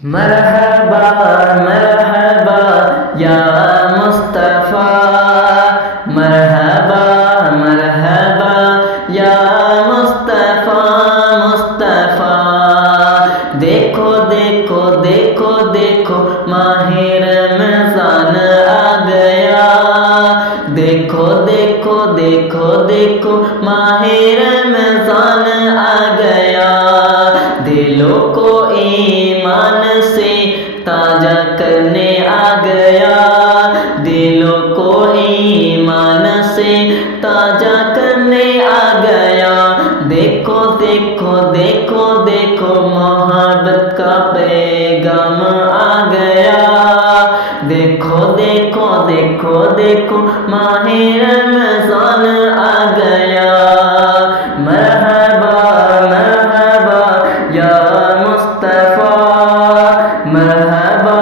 मरहबा मरहबा या मुस्तफा, मरहबा मरहबा या मुस्तफा मुस्तफा। देखो देखो देखो देखो माहे रमज़ान आ गया, देखो देखो देखो देखो माहे रमज़ान आ गया। दिलों को ईमान से ताजा करने आ गया, दिलों को ईमान से ताजा करने आ गया। देखो देखो देखो देखो मोहब्बत का पैगाम आ गया, देखो देखो देखो देखो माहे रमज़ान आ गया। मरहबा मरहबा या मुस्तफा, मरहबा